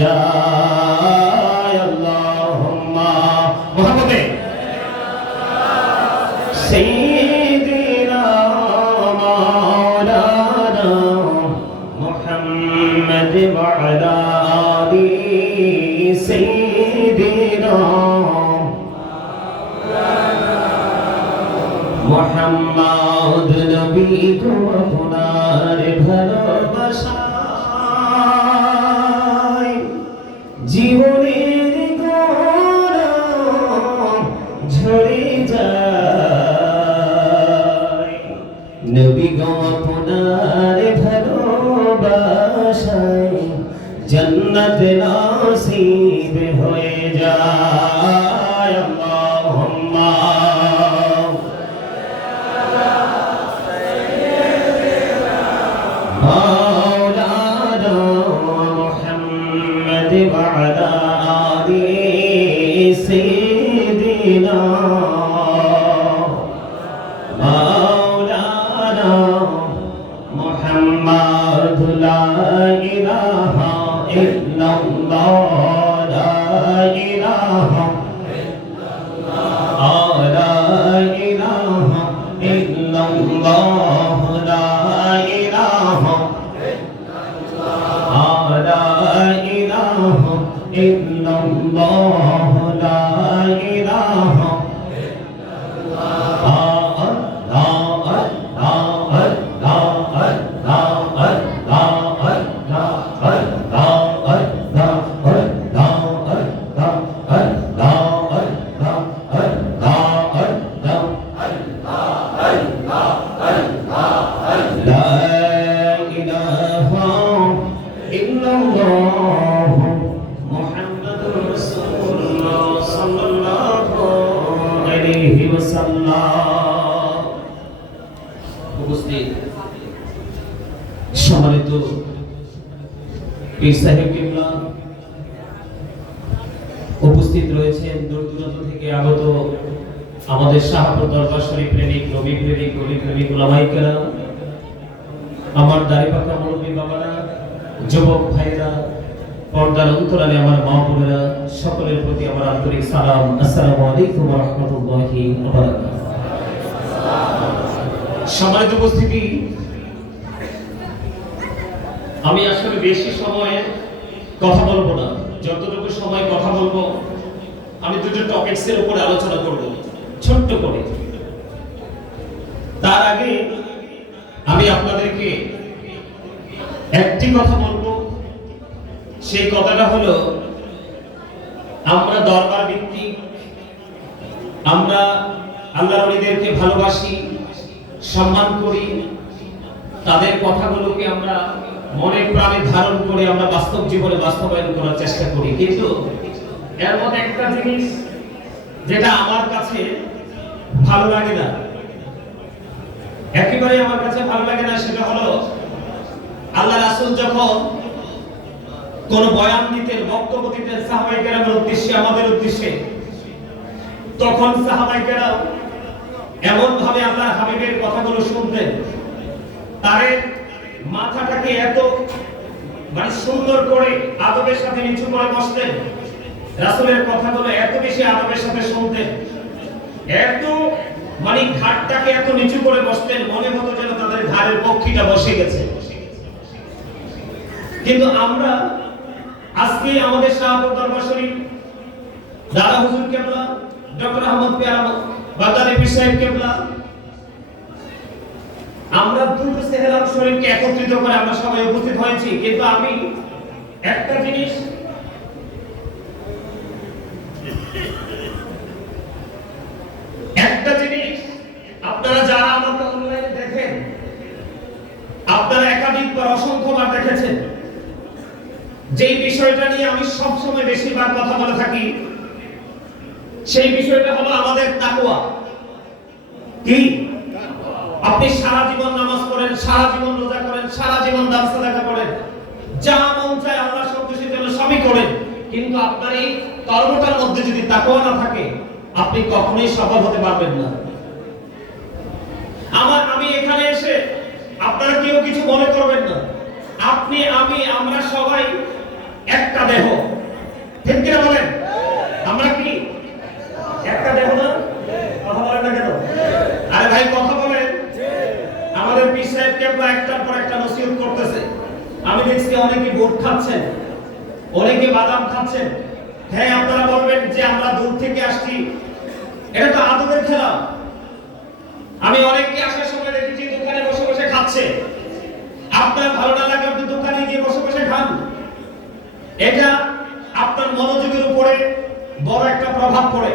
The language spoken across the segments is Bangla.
যায়। আল্লাহুম্মা মুহাম্মাদে সাইয়্যিদিনা মাওলানা মুহাম্মদ ওয়া আলা আলি সাইয়্যিদিনা মুহাম্মদ নবী কো আপনার ভালোবাসায় জীবনের গরম ঝরে যায়। নবী গো আপনার ভালোবাসায় জান্নাত নসিব হয়ে যায়। আল্লাহুম্মা مولانا محمد وعلى آل سيدنا مولانا محمد لا إله إلا الله لا إله لا إله إلا الله لا إله إلا الله لا إله সম্মানিত পীর সাহেব কিবলা, উপস্থিত রয়েছেন দূর দূরান্ত থেকে আগত আমাদের শাহপুর দরবার শরীফ প্রেমিক, নবী প্রেমিক, ওলি প্রেমিক উলামায়ে কেরাম, আমার দাড়িপাকা মুরব্বী বাবারা, যুবক ভাইরা, পর্দার অন্তরালে আমার মা বোনেরা, সকলের প্রতি আমার আন্তরিক সালাম। আসসালামু আলাইকুম ওয়া রাহমাতুল্লাহি ওয়া বারাকাতুহু। সম্মানিত উপস্থিতি, আমি আসলে বেশি সময় কথা বলবো না। যতটুকু সময় কথা বলবো আমি দুটো টপিকসের উপরে আলোচনা করব ছোট্ট করে। তার আগে আমি আপনাদেরকে একটি কথা বলবো। সেই কথাটা হলো, আমরা দরবার ভিত্তিক, আমরা আল্লাহর ওলিদেরকে ভালোবাসি, সম্মান করি, তাদের কথাগুলোকে আমরা মনে প্রাণে ধারণ করে আমরা বাস্তব জীবনে বাস্তবায়ন করার চেষ্টা করি। কিন্তু এর মধ্যে একটা জিনিস যেটা আমার কাছে ভালো লাগে না, একেবারে আমার কাছে ভালো লাগে না, সেটা হলো আল্লাহ রাসূল যখন কোন বয়ান দিতেন, বক্তব্য দিতেন সাহাবায়ে কেরামের উদ্দেশ্যে, আমাদের উদ্দেশ্যে, তখন সাহাবায়ে কেরাম এমন ভাবে আল্লাহর হাবিবের কথাগুলো শুনতেন, তারে মাথাটাকে এত সুন্দর করে আদবের সাথে নিচু করে বসতেন, রাসূলের কথাগুলো এত বেশি আদবের সাথে শুনতেন, এত ঘাটটাকে এত নিচু করে বসতেন, মনে হতো যেন তাদের ঘাড়ের পক্ষীটা বসে গেছে। কিন্তু আমরা আজকে আমাদের শাহপুর দরবার শরীফ দাদা হুজুর কেবলা, ডক্টর আহমদ পেয়ারা বাগদাদি পীর সাহেব কেবলা, আমরা দুটো সেহরাম শরীফকে একত্রিত করে আমরা সবাই উপস্থিত হয়েছি। কিন্তু আমি একটা জিনিস আপনারা যারা আমাকে অনলাইনে দেখেন, আপনারা একাধিকবার অসংখ্যবার দেখেছেন, যেই বিষয়টা নিয়ে আমি সব সময় বেশিরভাগ কথা বলে থাকি, সেই বিষয়টা হলো আমাদের তাকওয়া। কি? আপনি সারা জীবন নামাজ পড়েন, সারা জীবন রোজা করেন, সারা জীবন দান সাদাকা করেন, যা মন চায় আল্লাহ সন্তুষ্টির জন্য সবই করেন, কিন্তু আপনার এই কর্মটার মধ্যে যদি তাকওয়া না থাকে, আপনি কখনোই সফল হতে পারবেন না। আমি এখানে এসে আপনারা কেউ কিছু মনে করবেন না, আপনি, আমি, আমরা সবাই একটা দেহ। অনেকে বাদাম খাচ্ছেন। হ্যাঁ, আপনারা বলবেন যে আমরা দূর থেকে আসছি, এটা তো আদবের খেলা। আমি অনেককে আসার সময় দেখেছি দোকানে বসে বসে খাচ্ছে। আপনার ভালো না লাগে আপনি দোকানে গিয়ে বসে বসে খান, এটা আপনার মনোযোগের উপরে বড় একটা প্রভাব পড়ে।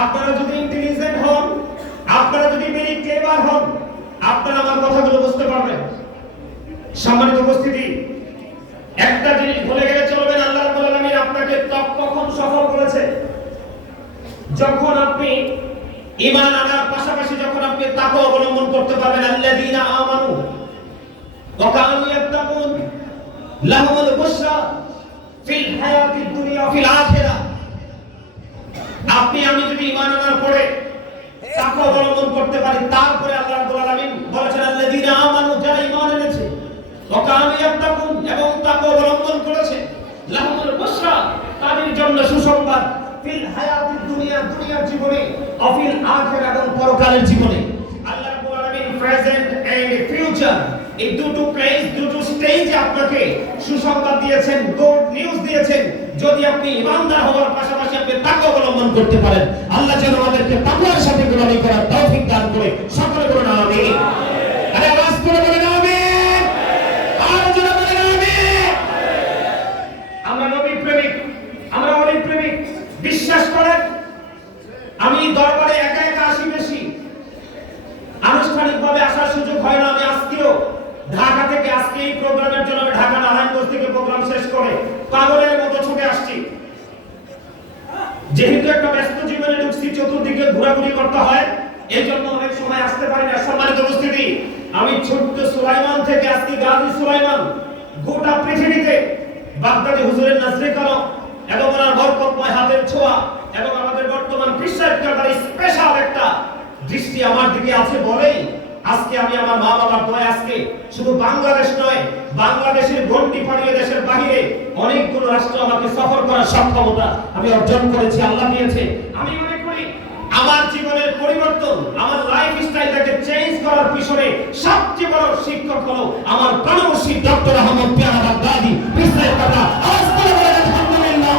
আপনারা যদি ইন্টেলিজেন্ট হন, আপনারা যদি ভেরি ক্লেভার হন, আপনারা আমার কথাগুলো বুঝতে পারবেন। সম্মানিত উপস্থিতি, একটা জিনিস ভুলে গেলে চলবে না, আল্লাহ রাব্বুল আলামিন আপনাকে তখন সফল করেছে যখন আপনি ঈমান আনার পাশাপাশি যখন আপনি তাকওয়া অবলম্বন করতে পারবেন। আল্লাযীনা আমানু ওয়া কানু ইয়াত্তাকুন লাহুমুল বুশরা ফিল হায়াতিদ দুনিয়া ফিল আখিরাহ। আপনি আমি যদি ঈমান আনার পরে তাকওয়া অবলম্বন করতে পারি, তারপরে আল্লাহ রাব্বুল আলামিন বলেছেন আল্লাযীনা আমানু, যারা ঈমান এনেছে, ওয়া কানু ইয়াত্তাকুন এবং তাকওয়া অবলম্বন করেছে, লাহুমুল বুশরা তাদের জন্য সুসংবাদ, ফিল হায়াতিদ দুনিয়া দুনিয়ার জীবনে, অফিল আখিরাহ এবং পরকালের জীবনে। আল্লাহ রাব্বুল আলামিন প্রেজেন্ট এন্ড ফিউচার এই দুটো প্লেস দুটো স্টেজে আপনাকে সুসংবাদ দিয়েছেন, গুড নিউজ দিয়েছেন। যদি আপনি ঈমানদার হওয়ার পাশাপাশি আপনি তাকওয়া অবলম্বন করতে পারেন, আল্লাহ যেন আমাদেরকে তাকওয়ার সাথে গোলামি করার তৌফিক দান করে। সকলে বলুন আমিন। আরে আওয়াজ করে বলেন আমিন। আর জোরে বলেন আমিন। আমরা নবী প্রেমিক, আমরা অলি প্রেমিক। বিশ্বাস করেন, আমি দরবারে একা একা আসি বেশি, আনুষ্ঠানিকভাবে আসার সুযোগ হয় না। আমি আজকেও ঢাকা থেকে, আজকে এই প্রোগ্রামের জন্য আমি ঢাকা নারায়ণগঞ্জ থেকে প্রোগ্রাম শেষ করে পাগলের মতো ছুটে আসছি। যেহেতু একটা ব্যস্ত জীবনে ঢুকছি, চতুর্দিকে ঘোরাঘুরি করতে হয়, এই জন্য অনেক সময় আসতে পারি না। সম্মানিত উপস্থিতি, আমি ছোট্ট সুলাইমান থেকে আজকে গাজী সুলাইমান, গোটা পৃথিবীতে বাগদাদি হুজুরের নাজরে কালাম এবং ওনার বরকতময় হাতের ছোঁয়া এবং আমাদের বর্তমান বিশ্বাস কাটার স্পেশাল একটা দৃষ্টি আমার দিকে আছে বলেই আজকে আমি আমার মা বাবার দোয়া, আজকে শুধু বাংলাদেশ নয়, বাংলাদেশের গন্ডি পাড়িয়ে দেশের বাইরে অনেকগুলো রাষ্ট্র আমাকে সফর করার সক্ষমতা আমি অর্জন করেছি, আল্লাহ দিয়েছে। আমি মনে করি আমার জীবনের পরিবর্তন, আমার লাইফ স্টাইলটাকে চেঞ্জ করার পিছনে সবচেয়ে বড় শিক্ষক হলো আমার প্রাণমুর্শিদ ডক্টর আহমদ পিয়ারা বাগদাদি বিশ্বাস কথা। আওয়াজ করে বলেন আলহামদুলিল্লাহ।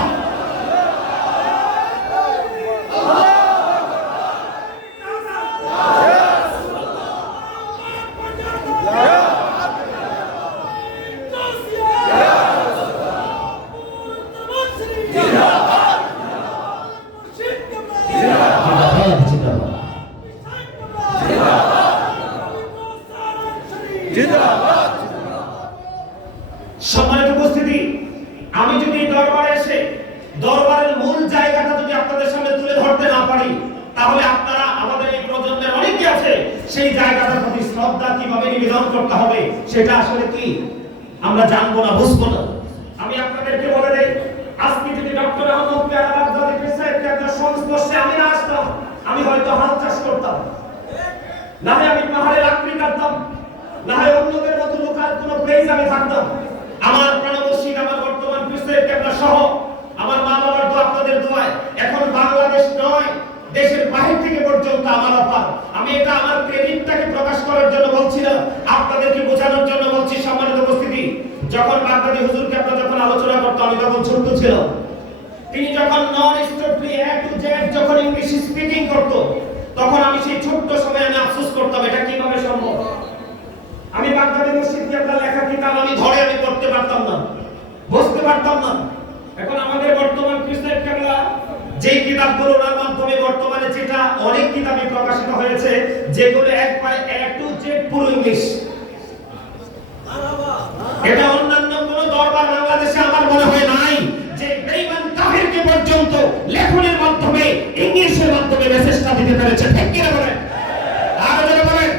সম্মানিত উপস্থিতি, আমি যদি দরবারে এসে দরবারের মূল জায়গাটা যদি আপনাদের সামনে তুলে ধরতে না পারি, তাহলে আপনারা আমাদের এই প্রজন্মের অনেকে আছে সেই জায়গাটার প্রতি শ্রদ্ধা কিভাবে নিবেদন করতে হবে সেটা আসলে কি আমরা জানবো না, বুঝবো না। আমি আপনাদেরকে বলে দেই, আজকে যদি ডক্টর আহমদ পিয়ারা বাগদাদি সাহেবকে একটা সংস্পর্শে আমি না আসতাম, আমি হয়তো হাল চাষ করতাম, না হয় আমি পাহাড়ে লাকড়ি কাটতাম, না হয় অন্যদের মতো লোকাল কোনো প্লেস আমি থাকতাম। আমার প্রাণমুর্শিদ, আমার বর্তমান বিশ্বের কেবলা সহ আমার মা বাবার দোয়া, আপনাদের দোয়ায় এখন বাংলাদেশ নয়, দেশের বাহির থেকে পর্যন্ত আমার অফার। আমি এটা আমার ক্রেডিটটাকে প্রকাশ করার জন্য বলছি না, আপনাদেরকে বোঝানোর জন্য বলছি। সম্মানিত উপস্থিতি, যখন বাগদাদি হুজুরকে আমরা যখন আলোচনা করতাম, আমি তখন ছোট ছিলাম। তিনি যখন নন স্টপলি এ টু জেড যখন ইংলিশ স্পিকিং করতো, তখন আমি সেই ছোট্ট সময় আমি আফসোস করতাম এটা কিভাবে সম্ভব। আমি বাগদাদি মসজিদ দিয়ে আপনার লেখা কিতাব আমি ধরে আমি পড়তে পারতাম না, বুঝতে পারতাম না। এখন আমাদের বর্তমান কৃষ্ণের কেবলা যেই কিতাবগুলো ওনার মাধ্যমে বর্তমানে যেটা অনেক কিতাবই প্রকাশিত হয়েছে, যেগুলো একবারে এ টু জেড পুরো ইংলিশ। এটা অন্যান্য কোন দরবার বাংলাদেশে আমার মনে হয় নাই যে বেঈমান কাফিরকে পর্যন্ত লেখনের মাধ্যমে ইংলিশের মাধ্যমে মেসেজটা দিতে পেরেছে। ঠিক কি না বলেন? আর যারা বলেন,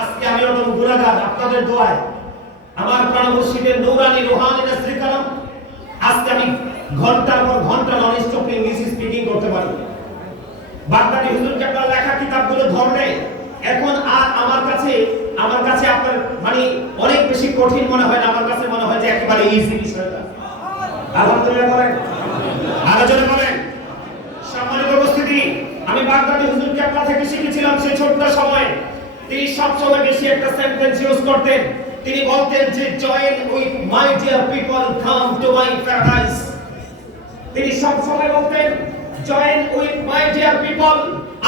আজকে আমি অত গুনাহগার, আপনাদের দোয়ায় আমার প্রাণমুর্শিদের নূরানি রুহানি নাজরি কালাম, আজকে আমি ঘন্টার পর ঘন্টা নন স্টপ ইংলিশ স্পিকিং করতে পারি। বাগদাদি হুজুরকে আপনার লেখা কিতাবগুলো ধরলে এখন আর আমার কাছে আপনার মানে অনেক বেশি কঠিন মনে হয় না, আমার কাছে মনে হয় যে একেবারে ইজি বিষয়টা। আলহামদুলিল্লাহ বলেন, আলোচনা করেন। সম্মানিত উপস্থিতি, আমি বাগদাদি হুজুরকে আপনার থেকে শিখেছিলাম সেই ছোট্ট সময়ে। তিনি সব সময় বেশি একটা সেন্টেন্স ইউজ করতেন, তিনি বলতেন যে join with my dear people come to my paradise. তিনি সব সময় বলতেন join with my dear people,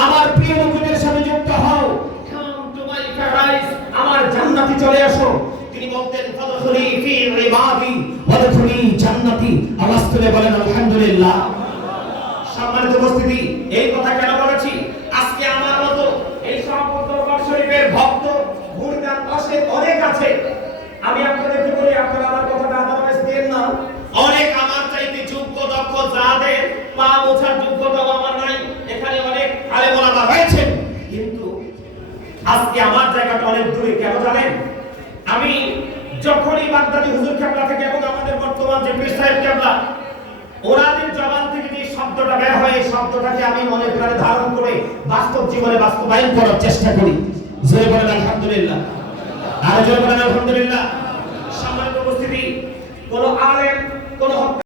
আমার প্রিয় লোকদের সাথে যুক্ত হও, কাম টু মাই প্যারাডাইস, আমার জান্নাতে চলে আসো। তিনি বলতেন ফাদখুলি ফি ইবাদি ওয়াদখুলি জান্নাতি। আওয়াজ তুলে বলেন আলহামদুলিল্লাহ। সম্মানিত উপস্থিতি, এই কথা কেন বলেছি? আজকে আমার মতো এই সম্পূর্ণ দরবার শরীফের ভক্ত মুরিদান পাশে অনেক আছে। আমি আপনাদেরকে বলি, আপনারা আমার কথাটা আদারওয়াইজ দেন না। অনেক আমার চাইতে যোগ্য দক্ষ যাদের পা মোছার যোগ্যতাও আমার নাই, এখানে অনেক আলেম ওলামা রয়েছেন, কিন্তু আজকে আমার জায়গাটা অনেক দূরে। কেন জানেন? আমি যখনই বাগদাদি হুজুর কেবলা থেকে এবং আমাদের বর্তমান যে পীর সাহেব কেবলা, ওনাদের জবান থেকে যে শব্দটা বের হয়, এই শব্দটাকে আমি মনে প্রাণে ধারণ করে বাস্তব জীবনে বাস্তবায়ন করার চেষ্টা করি। জোরে বলেন আলহামদুলিল্লাহ। আর জোরে বলেন আলহামদুলিল্লাহ। সম্মানিত উপস্থিতি, কোন আলেম কোন